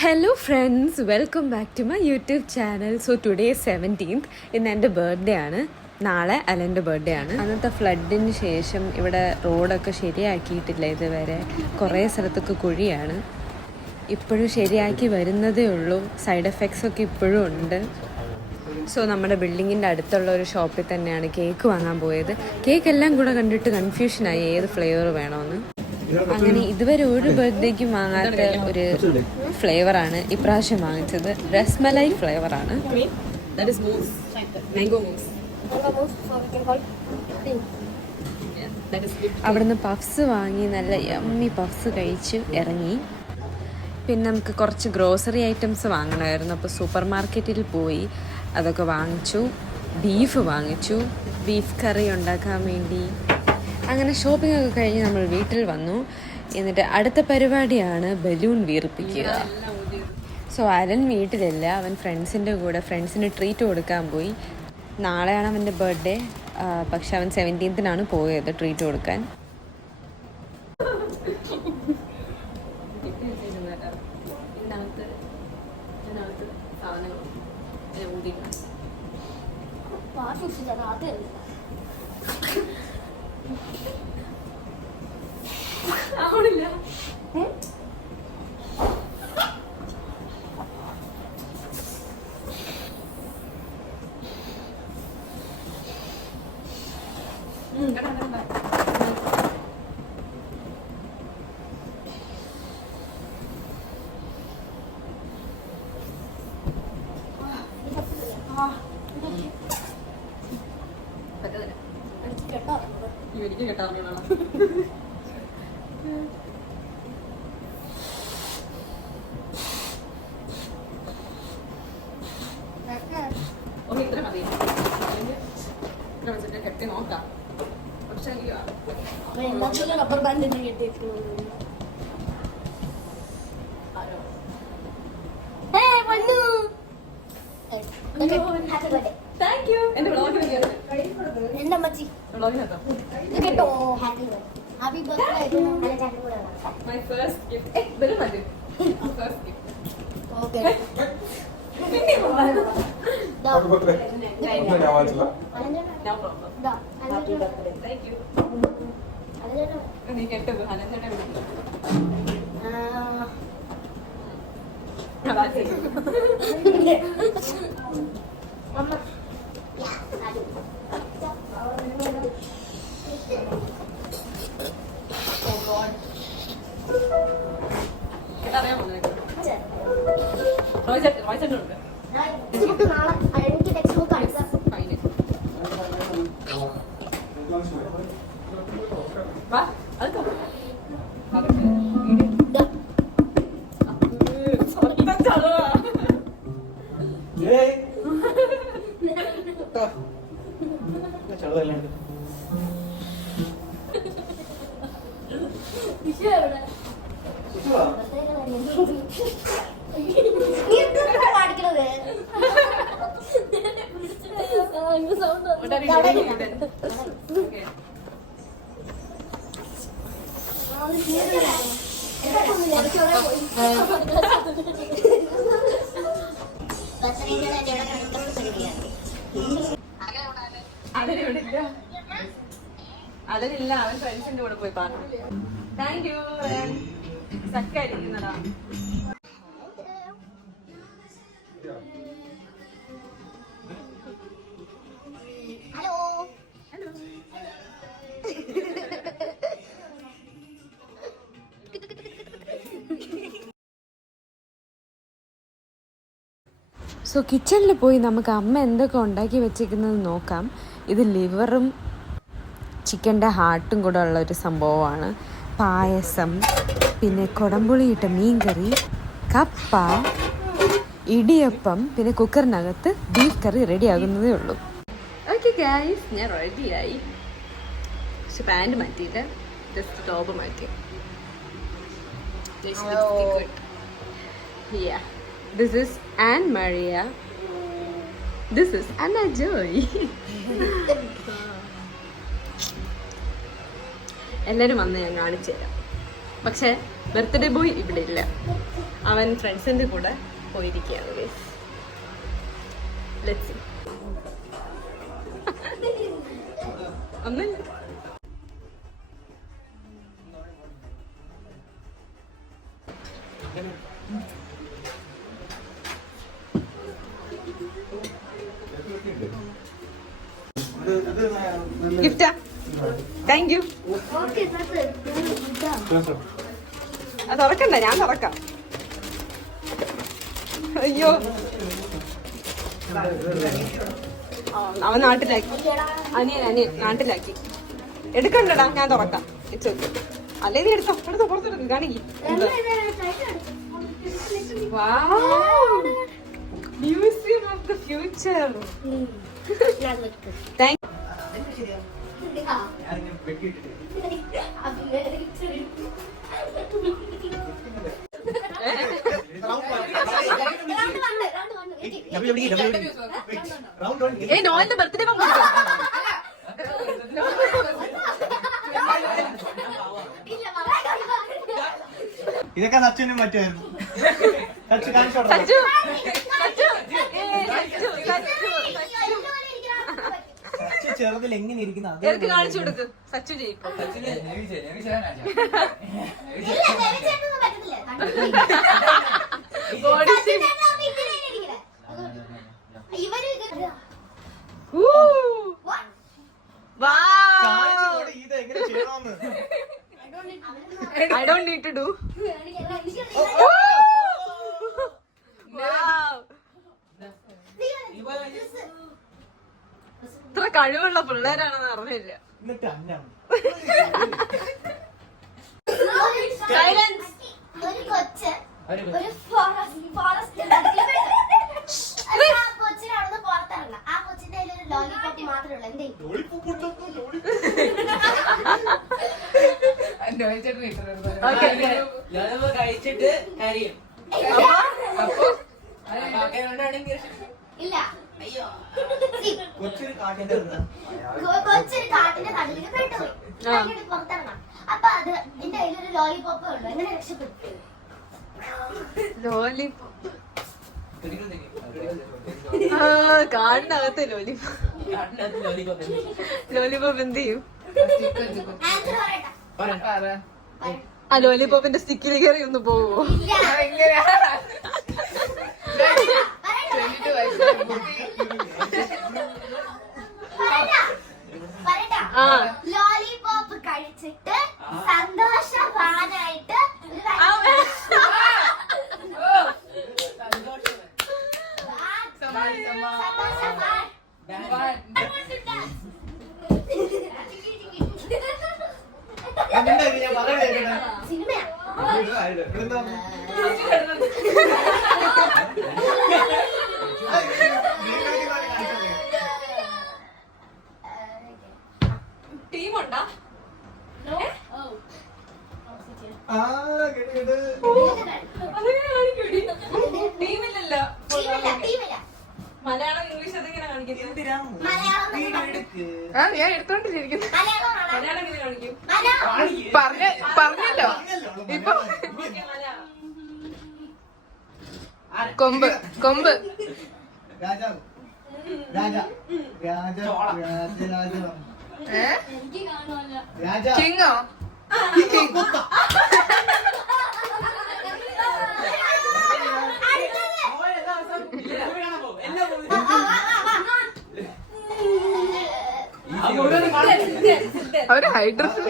Hello friends, welcome back to my YouTube channel. So today is 17th. ഇന്ന് എൻ്റെ birthday ആണ്. നാളെ അലൻ്റെ birthday ആണ്. അന്നത്തെ ഫ്ലഡിന് ശേഷം ഇവിടെ റോഡൊക്കെ ശരിയാക്കിയിട്ടില്ല ഇതുവരെ. കുറേ സ്ഥലത്തൊക്കെ കുഴിയാണ്. ഇപ്പോഴും ശരിയാക്കി വരുന്നതേ ഉള്ളൂ. സൈഡ് എഫക്ട്സ് ഒക്കെ ഇപ്പോഴും ഉണ്ട്. സോ നമ്മുടെ ബിൽഡിങ്ങിൻ്റെ അടുത്തുള്ള ഒരു ഷോപ്പിൽ തന്നെയാണ് കേക്ക് വാങ്ങാൻ പോയത്. കേക്ക് എല്ലാം കൂടെ കണ്ടിട്ട് കൺഫ്യൂഷനായി ഏത് ഫ്ലേവർ വേണമെന്ന്. അങ്ങനെ ഇതുവരെ ഒരു ബർത്ത്ഡേക്കും വാങ്ങാത്ത ഒരു ഫ്ലേവറാണ് ഇപ്രാവശ്യം വാങ്ങിച്ചത്. രസ്മലൈ ഫ്ലേവറാണ്. അവിടുന്ന് പഫ്സ് വാങ്ങി നല്ല യമ്മി പഫ്സ് കഴിച്ച് ഇറങ്ങി. പിന്നെ നമുക്ക് കുറച്ച് ഗ്രോസറി ഐറ്റംസ് വാങ്ങണമായിരുന്നു. അപ്പോൾ സൂപ്പർ മാർക്കറ്റിൽ പോയി അതൊക്കെ വാങ്ങിച്ചു. ബീഫ് വാങ്ങിച്ചു, ബീഫ് കറി ഉണ്ടാക്കാൻ വേണ്ടി. അങ്ങനെ ഷോപ്പിംഗ് ഒക്കെ കഴിഞ്ഞ് നമ്മൾ വീട്ടിൽ വന്നു. എന്നിട്ട് അടുത്ത പരിപാടിയാണ് ബലൂൺ വീർപ്പിക്കുക. സോ അലൻ വീട്ടിലില്ല, അവൻ ഫ്രണ്ട്സിൻ്റെ കൂടെ ഫ്രണ്ട്സിന് ട്രീറ്റ് കൊടുക്കാൻ പോയി. നാളെയാണ് അവൻ്റെ ബർത്ത്ഡേ, പക്ഷെ അവൻ 17th പോയത് ട്രീറ്റ് കൊടുക്കാൻ. എനിക്ക് കേട്ടാ ഇത്ര മതി. കെട്ടി നോക്കാം. പക്ഷെ റബ്ബർ ബാൻഡ് താങ്ക് യു. എന്റെ വ്ളോഗിന് എന്റെ അമ്മച്ചി കേട്ടോ. Happy birthday. My first gift. വരും മതി. First gift. ഓക്കേ. അതിലില്ല, അവൻ ഫ്രണ്ട്സിന്റെ കൂടെ പോയി പറഞ്ഞു. Thank you. സക്കായിരിക്കുന്നതാ. സോ കിച്ചണിൽ പോയി നമുക്ക് അമ്മ എന്തൊക്കെ ഉണ്ടാക്കി വെച്ചിരിക്കുന്നത് നോക്കാം. ഇത് ലിവറും ചിക്കൻ്റെ ഹാർട്ടും കൂടെ ഉള്ള ഒരു സംഭവമാണ്. പായസം, പിന്നെ കുടംപുളിയിട്ട മീൻകറി, കപ്പ, ഇടിയപ്പം, പിന്നെ കുക്കറിനകത്ത് ബീഫ് കറി റെഡി ആകുന്നതേ ഉള്ളൂ. ഓക്കെ ഗൈസ്, ഞാൻ റെഡിയായി. പക്ഷെ പാൻറ് മാറ്റിയിട്ട് ജസ്റ്റ് ടോപ്പ് മാറ്റി. This is Anne Maria. This is Anna Joy. എല്ലാവരും വന്ന് ഞാൻ കാണിച്ചു തരാം. പക്ഷെ ബർത്ത്ഡേ ബോയ് ഇവിടെ ഇല്ല. അവൻ ഫ്രണ്ട്സിന്റെ കൂടെ പോയിരിക്കുകയാണ് ഗൈസ്. Let's see. ഒന്നില്ല. ഗിഫ്റ്റാ? Thank you. അത് തുറക്കണ്ട, ഞാൻ തുറക്കാം. അയ്യോ, അവൻ നാട്ടിലാക്കി. അനിയൻ നാട്ടിലാക്കി. എടുക്കണ്ടടാ, ഞാൻ തുറക്കാം. It's okay. അല്ലേ നീ എടുത്തോ, പുറത്തെടുക്ക്, കാണിക്ക്. Museum of the future. Thank നോന്റെ ബർത്ത്ഡേ ഇതൊക്കെ സച്ചിനും പറ്റുമായിരുന്നു. ചെറുതിൽ എങ്ങനെ ഇരിക്കുന്നത് കാണിച്ചു കൊടുക്ക്. സച്ചു ജയിക്കും. I don't need to do. ഇത്ര കഴിവുള്ള പിള്ളേരാണെന്ന് അറിഞ്ഞില്ല. കഴിച്ചിട്ട് കാര്യം ഇല്ല. കൊച്ചൊരു കാട്ടിന്റെ കടലിൽ പെട്ടുപോയി. പുറത്തിറങ്ങാം. അപ്പൊ അത് എന്റെ കയ്യിലൊരു ലോലിപോപ്പേ ഉള്ളു. എങ്ങനെ രക്ഷപ്പെട്ടു? ലോലിപോപ്പ് കാടിനകത്ത് ലോലിപോപ്പ് എന്ത് ചെയ്യും? ആ ലോലിപോപ്പിന്റെ സ്റ്റിക്കിൽ കയറി ഒന്ന് പോവോ? ലോലിപോപ്പ് കഴിച്ചിട്ട് സന്തോഷവാനായിട്ട് ടീമുണ്ടാ? ടീമില്ലല്ലോ. മലയാളം ഇംഗ്ലീഷ് അതെങ്ങനെ കാണിക്കുന്നത്? ഞാൻ എടുത്തോണ്ടിരിക്കുന്നു. മലയാളം എങ്ങനെ കാണിക്കും? പറഞ്ഞല്ലോ ഇപ്പൊ. കൊമ്പ് കൊമ്പ് രാജാവ് രാജാ രാജാ കിങ്ങോ? അവര് ഹൈഡ്രസ്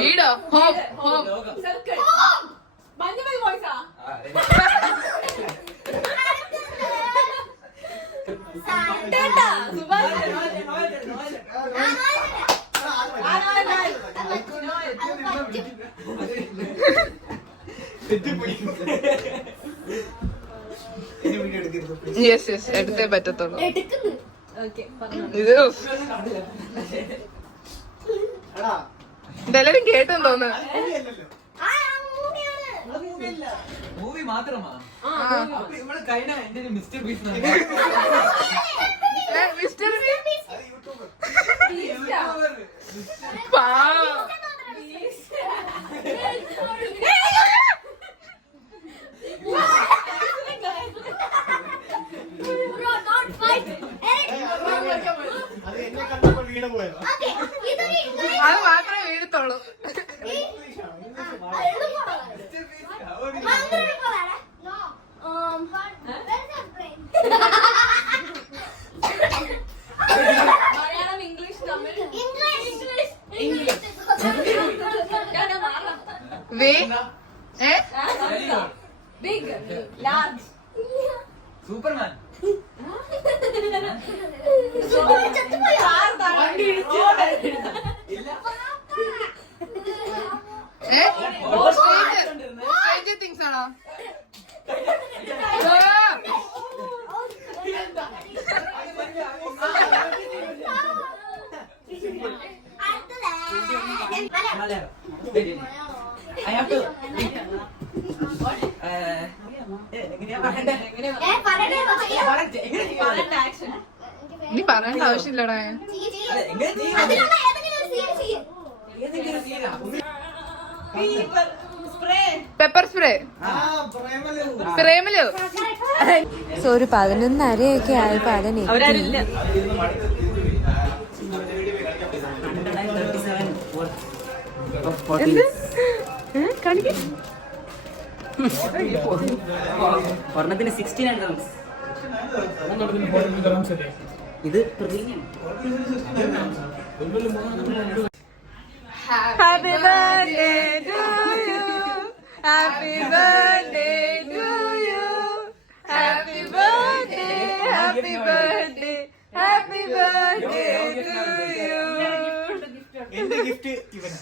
വീടോ? ഹോം ഹോം മഞ്ഞുമൽ വോയിസാ? യെസ് യെസ് എടുത്തേ പറ്റത്തുള്ളൂ. ഇത് എടാ ഇതെല്ലാരും കേട്ടെന്ന് തോന്നുന്നു. മൂവിയല്ലല്ലോ. ആ മൂവിയാണ്. അത് മൂവിയല്ല. മൂവി മാത്രമാ അപ്പൊ ഇവിടെ കഴിഞ്ഞ എന്റെ ഒരു മിസ്റ്റർ പീസ് മിസ്റ്റർ അത് യൂട്യൂബർ. പാവം. Bro, don't fight. അത് എന്നെ കണ്ടപ്പോൾ വീണ് പോയത്. Okay, ഇതൊരു ഇംഗ്ലീഷ് അത് മാത്രമേ വീഴത്തുള്ളൂ. No. Where is your brain? Malayalam English Tamil English. വേ ഏ ബിഗ് ലാർജ് സൂപ്പർമാൻ ഏ സ്ട്രേഞ്ചർ തിങ്സ് ആണോ? ഐ ഹാവ് ടു എങ്ങനെയാ പറയണ്ടേ നീ പറയേണ്ട ആവശ്യമില്ലടാ. എങ്ങനെ ചെയ്യും ഏതെങ്കിലും സീനാ പെപ്പർ സ്പ്രേ ആ പ്രേമലു. പ്രേമലു. സോ ഒരു 11:30 ആയപ്പോ അതിന് അവരാരില്ല. കാണിക്കും ഒരെണ്ണത്തിന് 16 dirhams. ഇത് premium. Happy birthday to you, happy birthday to you, happy birthday, happy birthday, happy birthday to you. എന്റെ ഗിഫ്റ്റ് ഇവന്.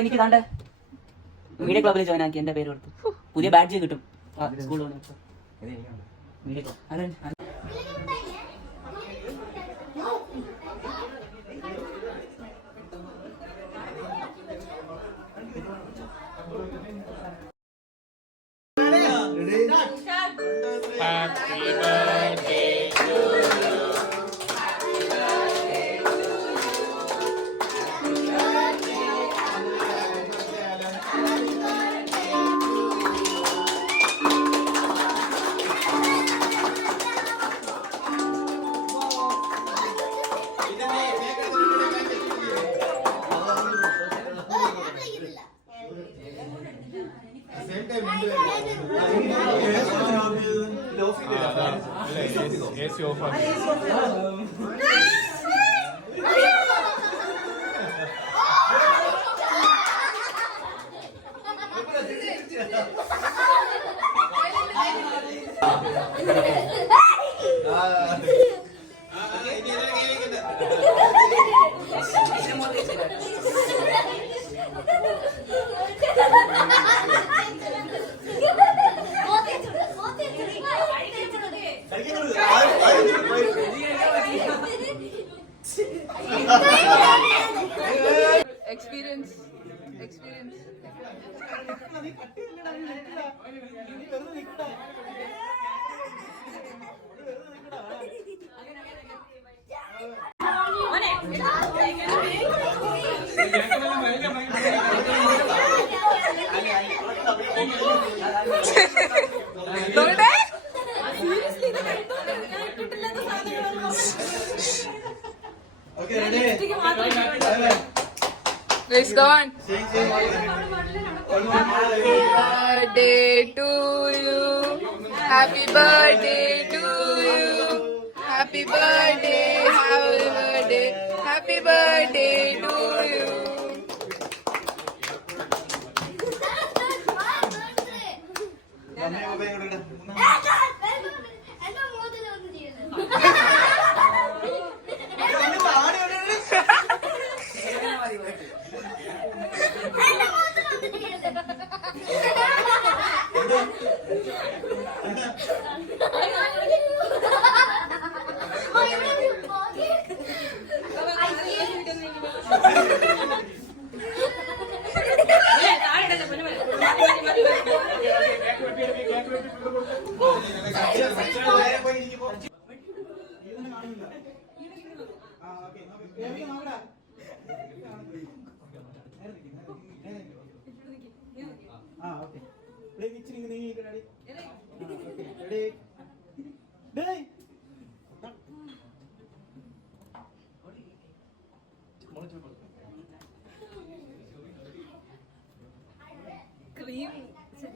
എനിക്ക് താണ്ടെ മീഡിയ ക്ലബിൽ ജോയിൻ ആക്കി എന്റെ പേര് കൊടുത്തു. പുതിയ ബാഡ്ജ് കിട്ടും സ്കൂളിൽ media club. Experience Okay, ready? Let's go on. Birthday to you. Happy birthday to you. Happy birthday. Happy birthday. Happy birthday to you. എന്റെ മുഖത്തിലൊന്നും ചെയ്യരുത്.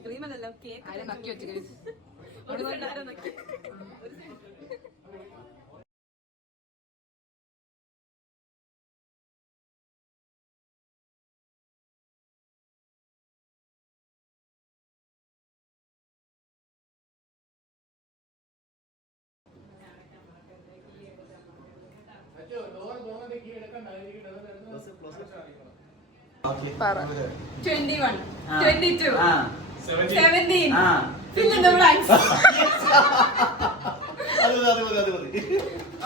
ക്രീമല്ലല്ലോ കേക്ക് ആരെ നക്കി വെച്ചു guys. പറ 21 22 ആ 17 ആ fill in the blanks.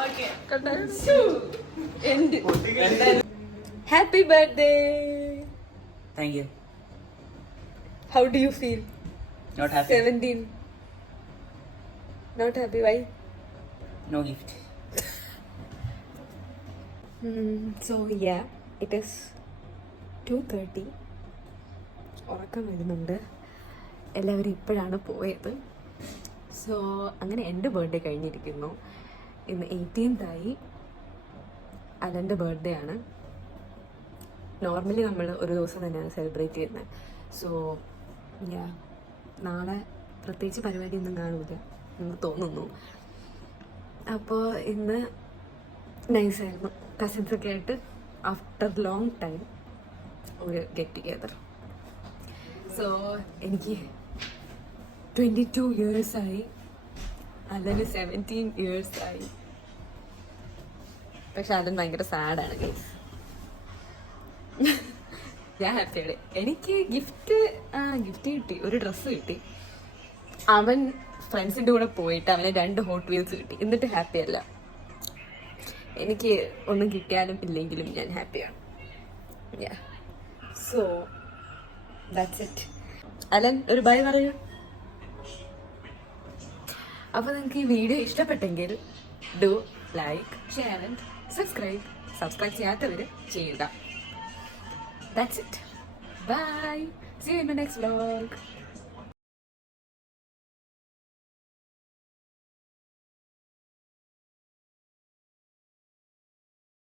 Okay. End. Happy birthday. Thank you. How do you feel? Not happy. 17. Not happy. Why? No gift. So yeah, it is 2:30. ഉറക്കം വരുന്നുണ്ട്. എല്ലാവരും ഇപ്പോഴാണ് പോയത്. സോ അങ്ങനെ എൻ്റെ ബർത്ത്ഡേ കഴിഞ്ഞിരിക്കുന്നു. ഇന്ന് 18th ആയി. അതെൻ്റെ ബർത്ത്ഡേ ആണ്. നോർമലി നമ്മൾ ഒരു ദിവസം തന്നെയാണ് സെലിബ്രേറ്റ് ചെയ്യുന്നത്. സോ നാളെ പ്രത്യേകിച്ച് പരിപാടിയൊന്നും കാണില്ല എന്ന് തോന്നുന്നു. അപ്പോൾ ഇന്ന് നൈസായിരുന്നു. കസിൻസൊക്കെ ആയിട്ട് ആഫ്റ്റർ ലോങ് ടൈം ഒരു ഗെറ്റ് ടുഗെദർ. സോ എനിക്ക് 22 years ആയി. അതിന് 17 years ആയി. പക്ഷെ അതിന് ഭയങ്കര സാഡാണ് ഗൈസ്. ഞാൻ ഹാപ്പിയാണ്. എനിക്ക് ഗിഫ്റ്റ് കിട്ടി. ഒരു ഡ്രസ്സ് കിട്ടി. അവൻ ഫ്രണ്ട്സിൻ്റെ കൂടെ പോയിട്ട് അവന് 2 ഹോട്ട് വീൽസ് കിട്ടി. എന്നിട്ട് ഹാപ്പി അല്ല. എനിക്ക് ഒന്നും കിട്ടിയാലും ഇല്ലെങ്കിലും ഞാൻ ഹാപ്പിയാണ്. So that's it. അലൻ ഒരു ബൈ പറയൂ. അപ്പോൾ നിങ്ങൾക്ക് ഈ വീഡിയോ ഇഷ്ടപ്പെട്ടെങ്കിൽ do like, share and subscribe ചെയ്യാത്തവർ ചെയ്യുക. That's it. Bye. See you in the next vlog.